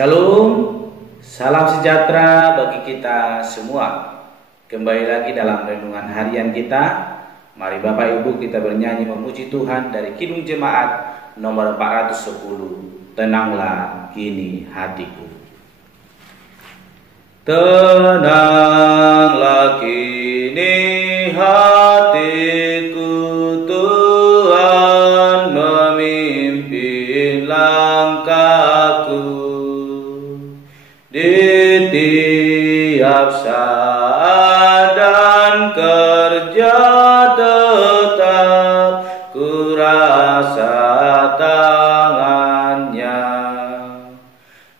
Shalom, salam sejahtera bagi kita semua. Kembali lagi dalam renungan harian kita. Mari Bapak Ibu kita bernyanyi memuji Tuhan dari Kidung Jemaat nomor 410. Tenanglah kini hatiku. Tenanglah kini hatiku, Tuhan memimpin langkahku. Di tiap saat dan kerja tetap ku rasa tangannya.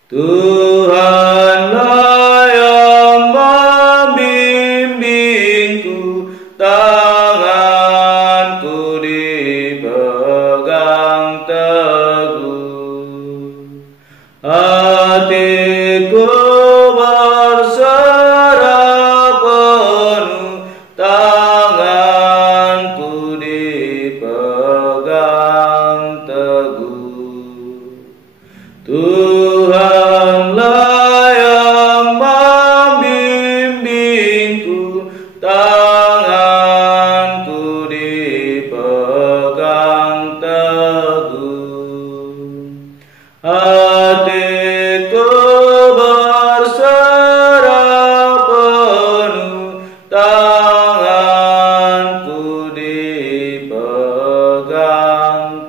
Tuhanlah yang membimbingku, tanganku dipegang teguh. Hatiku berserah penuh, tanganku dipegang teguh. Tuhanlah yang membimbingku, tanganku dipegang teguh. Hatiku berserah penuh, tanganku dipegang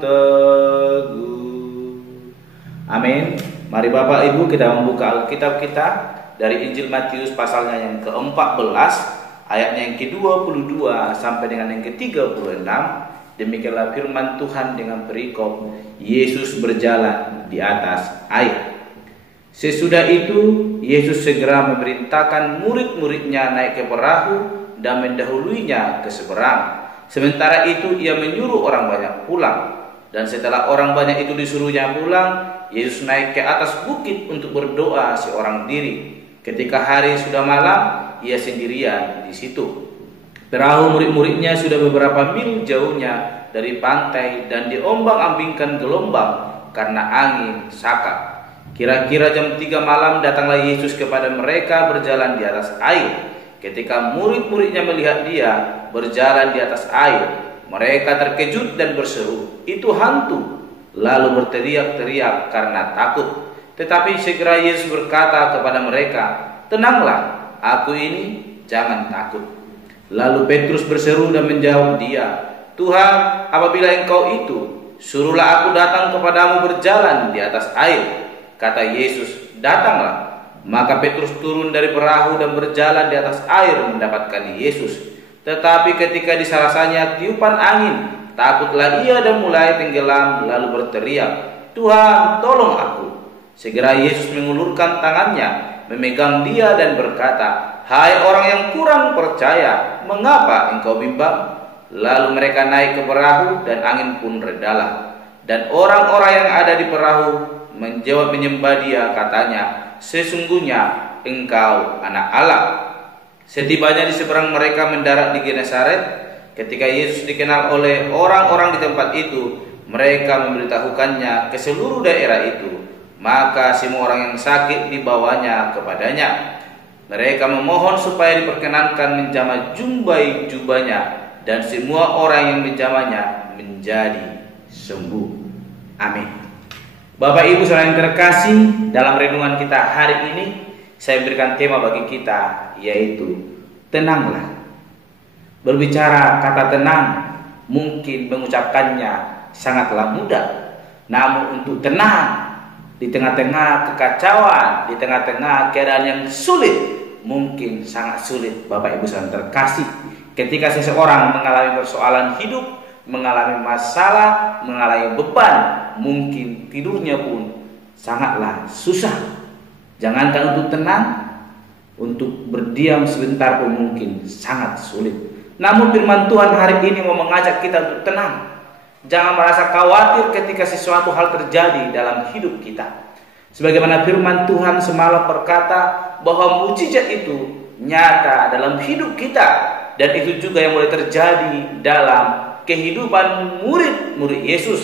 teguh. Amin. Mari Bapak Ibu kita membuka Alkitab kita dari Injil Matius pasalnya yang ke-14, ayatnya yang ke-22 sampai dengan yang ke-36. Demikianlah firman Tuhan dengan perikop Yesus berjalan di atas air. Sesudah itu Yesus segera memerintahkan murid-muridnya naik ke perahu dan mendahuluinya ke seberang. Sementara itu ia menyuruh orang banyak pulang. Dan setelah orang banyak itu disuruhnya pulang, Yesus naik ke atas bukit untuk berdoa seorang diri. Ketika hari sudah malam, ia sendirian di situ. Perahu murid-muridnya sudah beberapa mil jauhnya dari pantai dan diombang-ambingkan gelombang karena angin sakak. Kira-kira jam 3 malam datanglah Yesus kepada mereka berjalan di atas air. Ketika murid-muridnya melihat dia berjalan di atas air, mereka terkejut dan berseru, "Itu hantu!" Lalu berteriak-teriak karena takut. Tetapi segera Yesus berkata kepada mereka, "Tenanglah, aku ini, jangan takut." Lalu Petrus berseru dan menjawab dia, "Tuhan, apabila Engkau itu, suruhlah aku datang kepadamu berjalan di atas air." Kata Yesus, "Datanglah." Maka Petrus turun dari perahu dan berjalan di atas air mendapatkan Yesus. Tetapi ketika disarasanya tiupan angin, takutlah ia dan mulai tenggelam, lalu berteriak, "Tuhan, tolong aku." Segera Yesus mengulurkan tangannya, memegang dia dan berkata, "Hai orang yang kurang percaya, mengapa engkau bimbang?" Lalu mereka naik ke perahu dan angin pun redalah. Dan orang-orang yang ada di perahu menjawab menyembah dia, katanya, "Sesungguhnya engkau anak Allah." Setibanya di seberang mereka mendarat di Genesaret. Ketika Yesus dikenal oleh orang-orang di tempat itu, mereka memberitahukannya ke seluruh daerah itu. Maka semua orang yang sakit dibawanya kepadanya. Mereka memohon supaya diperkenankan menjamah jubahnya, dan semua orang yang menjamahnya menjadi sembuh. Amin. Bapak Ibu saudara yang terkasih, dalam renungan kita hari ini saya berikan tema bagi kita, yaitu tenanglah. Berbicara kata tenang, mungkin mengucapkannya sangatlah mudah. Namun untuk tenang di tengah-tengah kekacauan, di tengah-tengah keadaan yang sulit, mungkin sangat sulit. Bapak Ibu saudara terkasih, ketika seseorang mengalami persoalan hidup, mengalami masalah, mengalami beban, mungkin tidurnya pun sangatlah susah. Jangankan untuk tenang, untuk berdiam sebentar pun mungkin sangat sulit. Namun firman Tuhan hari ini mau mengajak kita untuk tenang. Jangan merasa khawatir ketika sesuatu hal terjadi dalam hidup kita. Sebagaimana firman Tuhan semalam berkata bahwa mukjizat itu nyata dalam hidup kita. Dan itu juga yang mulai terjadi dalam kehidupan murid-murid Yesus.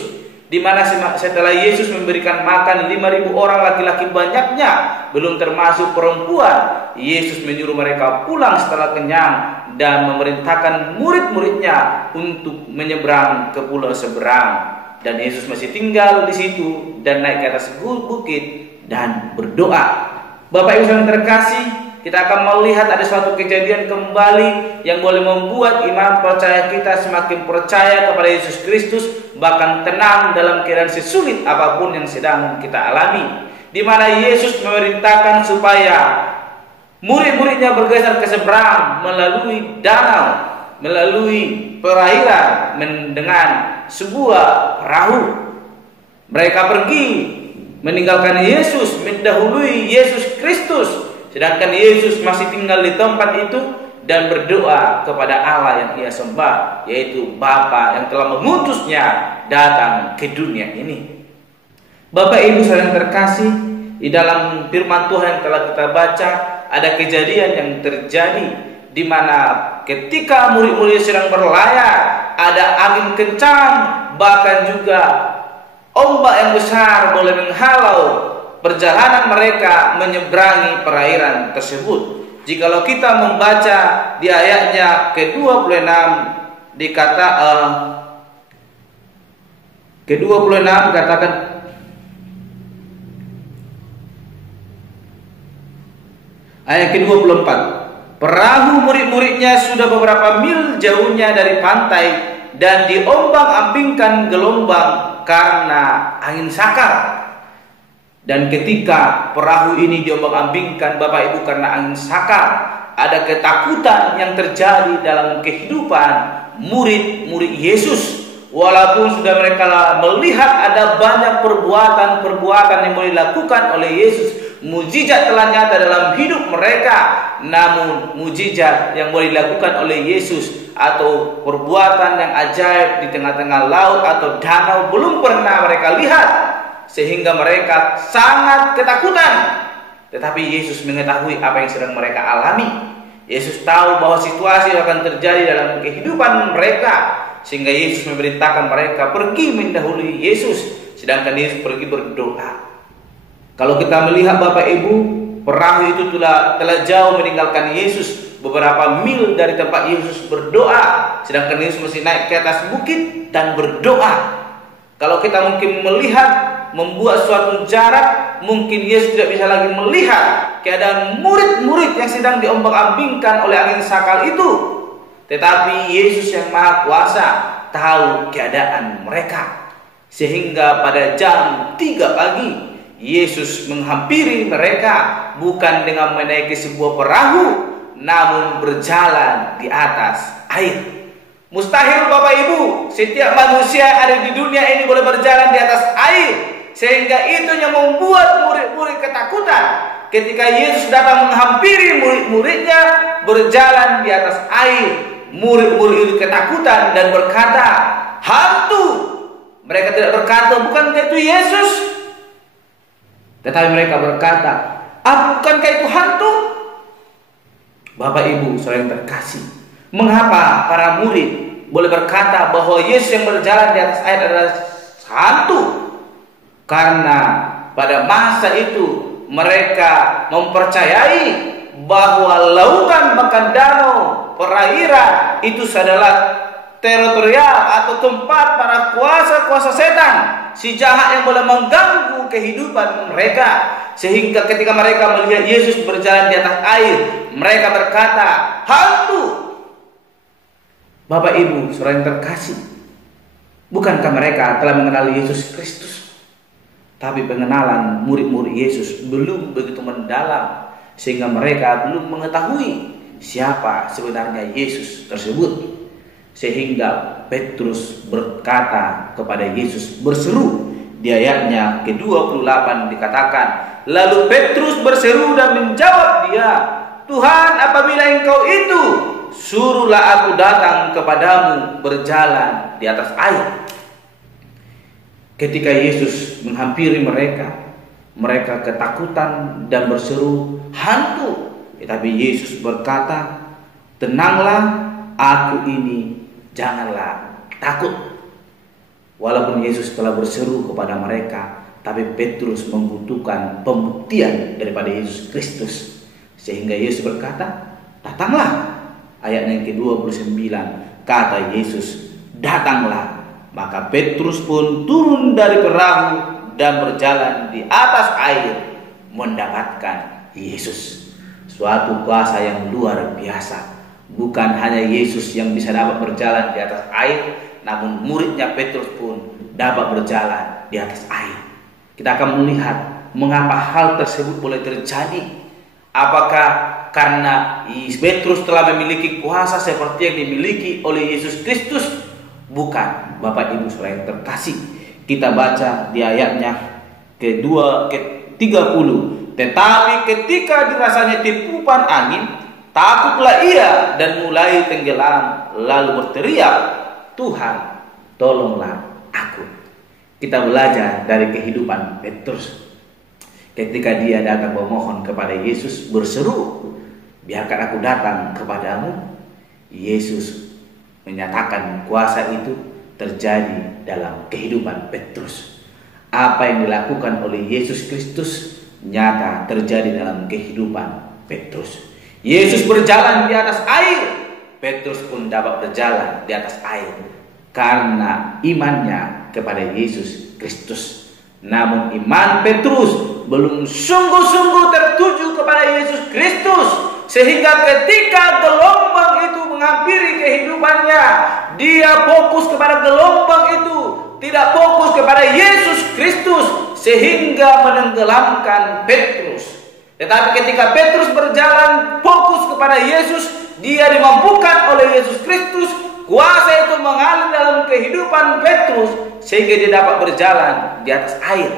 di mana setelah Yesus memberikan makan 5.000 orang laki-laki banyaknya, belum termasuk perempuan, Yesus menyuruh mereka pulang setelah kenyang dan memerintahkan murid-muridnya untuk menyeberang ke pulau seberang. Dan Yesus masih tinggal di situ dan naik ke atas bukit dan berdoa. Bapak Ibu yang terkasih, kita akan melihat ada suatu kejadian kembali yang boleh membuat iman percaya kita semakin percaya kepada Yesus Kristus, bahkan tenang dalam keadaan sesulit apapun yang sedang kita alami, di mana Yesus memerintahkan supaya murid-muridnya bergeser ke seberang melalui danau, melalui perairan dengan sebuah perahu. Mereka pergi meninggalkan Yesus, mendahului Yesus Kristus, sedangkan Yesus masih tinggal di tempat itu dan berdoa kepada Allah yang ia sembah, yaitu Bapa yang telah mengutusnya datang ke dunia ini. Bapak Ibu saudara yang terkasih, di dalam firman Tuhan yang telah kita baca, ada kejadian yang terjadi di mana ketika murid-murid sedang berlayar, ada angin kencang, bahkan juga ombak yang besar boleh menghalau perjalanan mereka menyeberangi perairan tersebut. Jikalau kita membaca di ayatnya ke-26 ke-26 dikatakan, ayat ke-24, perahu murid-muridnya sudah beberapa mil jauhnya dari pantai dan diombang-ambingkan gelombang karena angin sakar. Dan ketika perahu ini diombang-ambingkan Bapak Ibu karena angin sakar, ada ketakutan yang terjadi dalam kehidupan murid-murid Yesus. Walaupun sudah mereka melihat ada banyak perbuatan-perbuatan yang boleh dilakukan oleh Yesus, mujizat telah nyata dalam hidup mereka, namun mujizat yang boleh dilakukan oleh Yesus atau perbuatan yang ajaib di tengah-tengah laut atau danau belum pernah mereka lihat, sehingga mereka sangat ketakutan. Tetapi Yesus mengetahui apa yang sedang mereka alami. Yesus tahu bahwa situasi akan terjadi dalam kehidupan mereka, sehingga Yesus memerintahkan mereka pergi mendahului Yesus, sedangkan Yesus pergi berdoa. Kalau kita melihat Bapak Ibu, perahu itu telah jauh meninggalkan Yesus, beberapa mil dari tempat Yesus berdoa, sedangkan Yesus masih naik ke atas bukit dan berdoa. Kalau kita mungkin melihat membuat suatu jarak, mungkin Yesus tidak bisa lagi melihat keadaan murid-murid yang sedang diombang-ambingkan oleh angin sakal itu. Tetapi Yesus yang Maha Kuasa tahu keadaan mereka, sehingga pada jam 3 pagi Yesus menghampiri mereka, bukan dengan menaiki sebuah perahu, namun berjalan di atas air. Mustahil Bapak Ibu, setiap manusia yang ada di dunia ini boleh berjalan di atas air, sehingga itu yang membuat murid-murid ketakutan. Ketika Yesus datang menghampiri murid-muridnya berjalan di atas air, murid-murid itu ketakutan dan berkata, hantu. Mereka tidak berkata, bukankah itu Yesus? Tetapi mereka berkata, bukankah itu hantu? Bapak Ibu saudara yang terkasih, mengapa para murid boleh berkata bahwa Yesus yang berjalan di atas air adalah hantu? Karena pada masa itu mereka mempercayai bahwa lautan bahkan danau, perairan itu adalah teritorial atau tempat para kuasa-kuasa setan, si jahat yang boleh mengganggu kehidupan mereka. Sehingga ketika mereka melihat Yesus berjalan di atas air, mereka berkata, hantu. Bapak Ibu saudara yang terkasih, bukankah mereka telah mengenali Yesus Kristus? Tapi pengenalan murid-murid Yesus belum begitu mendalam, sehingga mereka belum mengetahui siapa sebenarnya Yesus tersebut. Sehingga Petrus berkata kepada Yesus, berseru. Di ayatnya ke-28 dikatakan, lalu Petrus berseru dan menjawab dia, Tuhan, apabila Engkau itu, suruhlah aku datang kepadamu berjalan di atas air. Ketika Yesus menghampiri mereka, mereka ketakutan dan berseru, hantu. Tetapi Yesus berkata, tenanglah, aku ini, janganlah takut. Walaupun Yesus telah berseru kepada mereka, tapi Petrus membutuhkan pembuktian daripada Yesus Kristus. Sehingga Yesus berkata, datanglah. Ayat yang ke-29, kata Yesus, datanglah. Maka Petrus pun turun dari perahu dan berjalan di atas air mendapatkan Yesus. Suatu kuasa yang luar biasa. Bukan hanya Yesus yang bisa dapat berjalan di atas air, namun muridnya Petrus pun dapat berjalan di atas air. Kita akan melihat mengapa hal tersebut boleh terjadi. Apakah karena Petrus telah memiliki kuasa seperti yang dimiliki oleh Yesus Kristus? Bukan, Bapak Ibu Saudara yang terkasih. Kita baca di ayatnya ke-30. Tetapi ketika dirasanya tiupan angin, takutlah ia dan mulai tenggelam, lalu berteriak, Tuhan, tolonglah aku. Kita belajar dari kehidupan Petrus. Ketika dia datang memohon kepada Yesus, berseru, biarkan aku datang kepadamu. Yesus menyatakan kuasa itu terjadi dalam kehidupan Petrus. Apa yang dilakukan oleh Yesus Kristus nyata terjadi dalam kehidupan Petrus. Yesus berjalan di atas air, Petrus pun dapat berjalan di atas air karena imannya kepada Yesus Kristus. Namun iman Petrus belum sungguh-sungguh tertuju kepada Yesus Kristus, sehingga ketika gelombang itu menghampiri kehidupannya, dia fokus kepada gelombang itu, tidak fokus kepada Yesus Kristus, sehingga menenggelamkan Petrus. Tetapi ketika Petrus berjalan fokus kepada Yesus, dia dimampukan oleh Yesus Kristus. Kuasa itu mengalir dalam kehidupan Petrus sehingga dia dapat berjalan di atas air.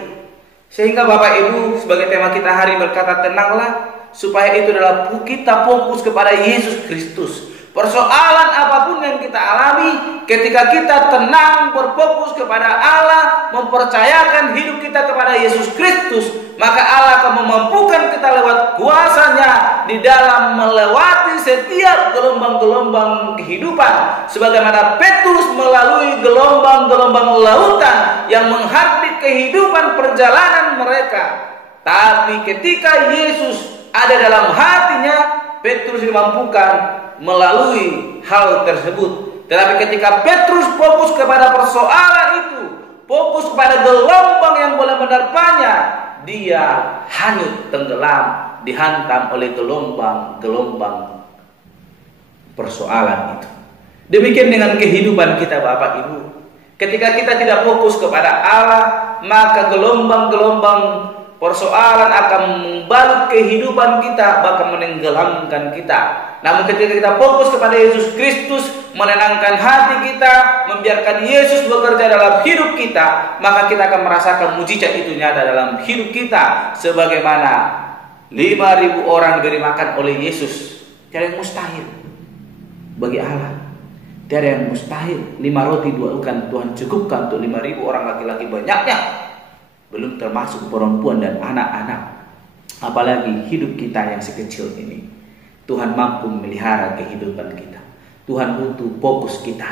Sehingga Bapak Ibu, sebagai tema kita hari berkata tenanglah, supaya itu adalah kita fokus kepada Yesus Kristus. Persoalan apapun yang kita alami, ketika kita tenang berfokus kepada Allah, mempercayakan hidup kita kepada Yesus Kristus, maka Allah akan memampukan kita lewat kuasanya di dalam melewati setiap gelombang-gelombang kehidupan. Sebagaimana Petrus melalui gelombang-gelombang lautan yang menghardik kehidupan perjalanan mereka. Tapi ketika Yesus ada dalam hatinya, Petrus dimampukan melalui hal tersebut. Tetapi ketika Petrus fokus kepada persoalan itu, fokus kepada gelombang yang boleh menerpanya, dia hanyut tenggelam, dihantam oleh gelombang-gelombang persoalan itu. Demikian dengan kehidupan kita Bapak Ibu. Ketika kita tidak fokus kepada Allah, maka gelombang-gelombang persoalan akan membalut kehidupan kita, bahkan menenggelamkan kita. Namun ketika kita fokus kepada Yesus Kristus, menenangkan hati kita, membiarkan Yesus bekerja dalam hidup kita, maka kita akan merasakan mujizat itu nyata dalam hidup kita. Sebagaimana 5.000 orang diberi makan oleh Yesus. Tiada yang mustahil bagi Allah. Tiada yang mustahil. 5 roti 2 ikan Tuhan cukupkan untuk 5.000 orang laki-laki banyaknya. Belum termasuk perempuan dan anak-anak. Apalagi hidup kita yang sekecil ini. Tuhan mampu memelihara kehidupan kita. Tuhan butuh fokus kita.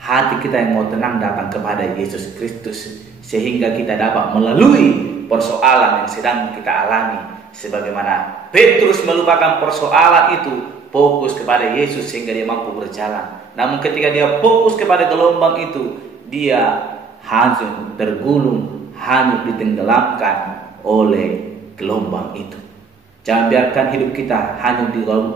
Hati kita yang mau tenang datang kepada Yesus Kristus, sehingga kita dapat melalui persoalan yang sedang kita alami. Sebagaimana Petrus melupakan persoalan itu, fokus kepada Yesus sehingga dia mampu berjalan. Namun ketika dia fokus kepada gelombang itu, dia hanyut tergulung, hanyut ditenggelamkan oleh gelombang itu. Jangan biarkan hidup kita hanya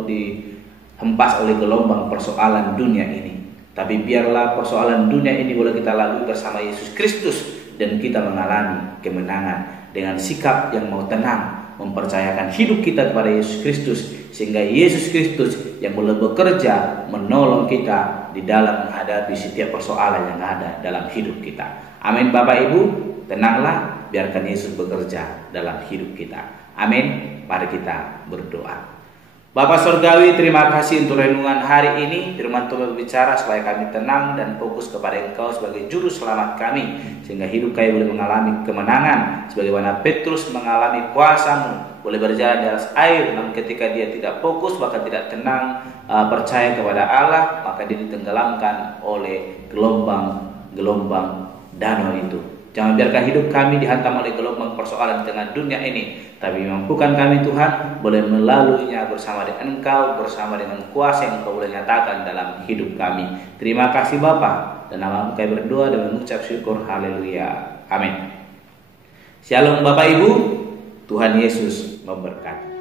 dihempas oleh gelombang persoalan dunia ini. Tapi biarlah persoalan dunia ini boleh kita lalui bersama Yesus Kristus, dan kita mengalami kemenangan dengan sikap yang mau tenang, mempercayakan hidup kita kepada Yesus Kristus, sehingga Yesus Kristus yang boleh bekerja menolong kita di dalam menghadapi setiap persoalan yang ada dalam hidup kita. Amin Bapak Ibu, tenanglah, biarkan Yesus bekerja dalam hidup kita. Amin. Mari kita berdoa. Bapak Surgawi, terima kasih untuk renungan hari ini. Firman Tuhan berbicara supaya kami tenang dan fokus kepada Engkau sebagai juru selamat kami, sehingga hidup kami boleh mengalami kemenangan sebagaimana Petrus mengalami kuasa-Mu, boleh berjalan di atas air. Namun ketika dia tidak fokus, bahkan tidak tenang, percaya kepada Allah, maka dia ditenggelamkan oleh gelombang-gelombang danau itu. Jangan biarkan hidup kami dihantam oleh gelombang persoalan di tengah dunia ini, tapi mampukan kami Tuhan boleh melaluinya bersama dengan Engkau, bersama dengan kuasa yang Engkau boleh nyatakan dalam hidup kami. Terima kasih Bapa, dan nama kami berdoa dan mengucap syukur. Haleluya. Amin. Shalom Bapak Ibu, Tuhan Yesus memberkati.